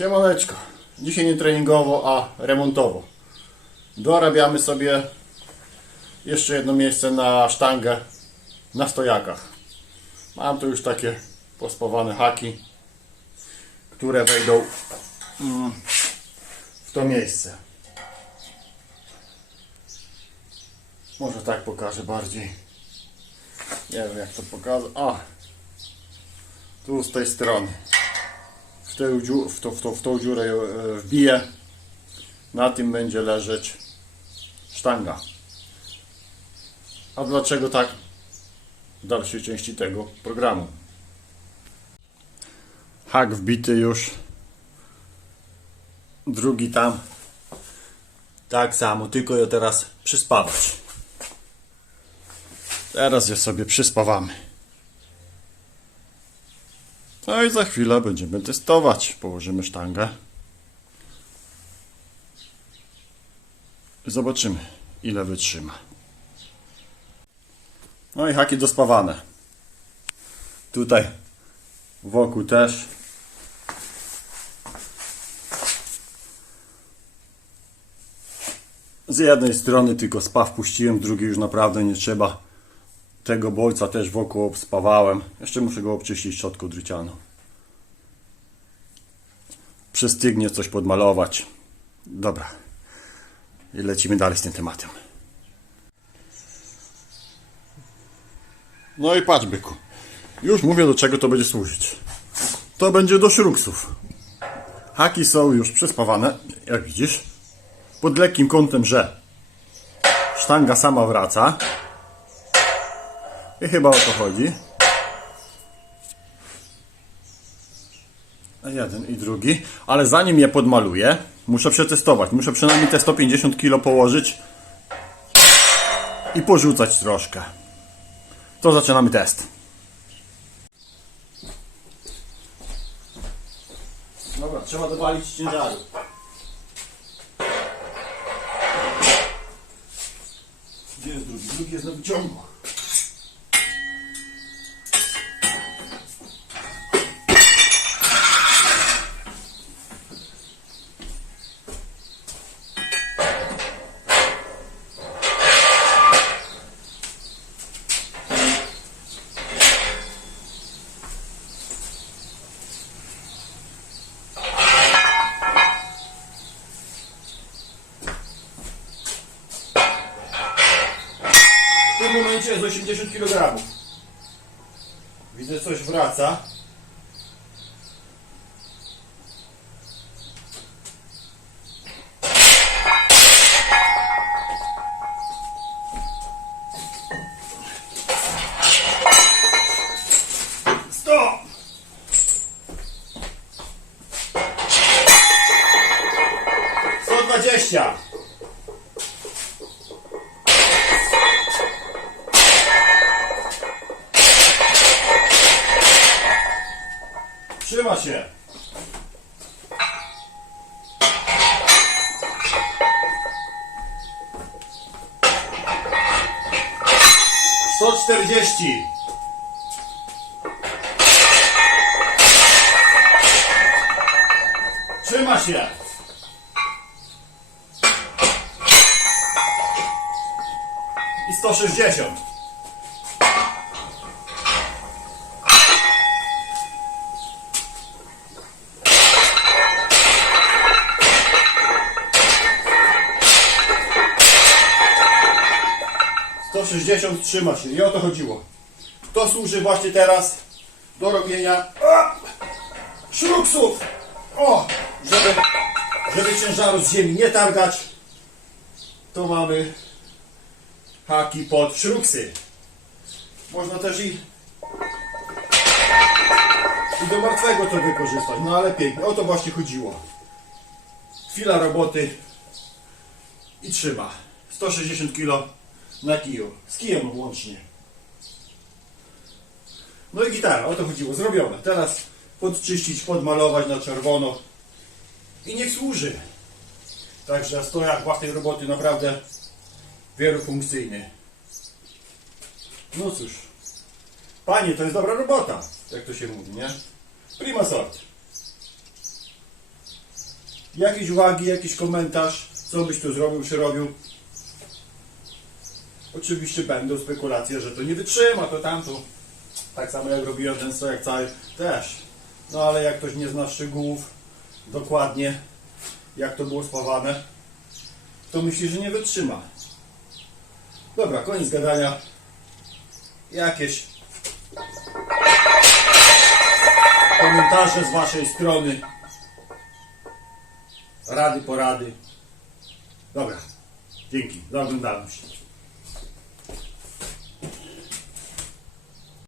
Siemaneczko. Dzisiaj nie treningowo, a remontowo. Dorabiamy sobie jeszcze jedno miejsce na sztangę na stojakach. Mam tu już takie pospawane haki, które wejdą mm, w to miejsce. Może tak pokażę bardziej. Nie wiem jak to pokazać. A! Tu z tej strony tę, w, to, w, to, w tą dziurę e, wbiję. Na tym będzie leżeć sztanga. A dlaczego tak? W dalszej części tego programu. Hak wbity już. Drugi tam. Tak samo, tylko je teraz przyspawać. Teraz je sobie przyspawamy. No i za chwilę będziemy testować. Położymy sztangę. Zobaczymy, ile wytrzyma. No i haki dospawane. Tutaj wokół też. Z jednej strony tylko spaw puściłem, z drugiej już naprawdę nie trzeba. Tego bolca też wokół obspawałem. Jeszcze muszę go obczyścić szczotką drycianą. Przystygnie coś podmalować. Dobra. I lecimy dalej z tym tematem. No i patrz byku. Już mówię do czego to będzie służyć. To będzie do szruksów. Haki są już przespawane, jak widzisz. Pod lekkim kątem, że sztanga sama wraca. I chyba o to chodzi. Jeden i drugi. Ale zanim je podmaluję, muszę przetestować. Muszę przynajmniej te 150 kg położyć i porzucać troszkę. To zaczynamy test. Dobra, trzeba dowalić ciężaru. Gdzie jest drugi? Drugi jest na wyciągu. Tym momencie jest 80 kg. Widzę, coś wraca. Stop! Sto dwadzieścia. Trzyma się. Sto czterdzieści. Trzyma się. I sto sześćdziesiąt. Sto sześćdziesiąt trzyma się i o to chodziło. To służy właśnie teraz do robienia szruksów. O, żeby, żeby ciężaru z ziemi nie targać, to mamy haki pod szruksy. Można też i, i do martwego to wykorzystać, no ale pięknie. O to właśnie chodziło. Chwila roboty i trzyma. 160 kg na kiju. Z kijem łącznie. No i gitara, o to chodziło, zrobione. Teraz podczyścić, podmalować na czerwono i niech służy. Także stojak własnej roboty naprawdę wielofunkcyjny. No cóż, panie, to jest dobra robota, jak to się mówi, nie? Prima sort. Jakieś uwagi, jakiś komentarz, co byś tu zrobił, czy robił? Oczywiście będą spekulacje, że to nie wytrzyma, to tamto. Tak samo jak robiłem ten stojak cały też. No ale jak ktoś nie zna szczegółów dokładnie, jak to było spawane, to myśli, że nie wytrzyma. Dobra, koniec gadania. Jakieś komentarze z Waszej strony. Rady, porady. Dobra, dzięki za oglądalność.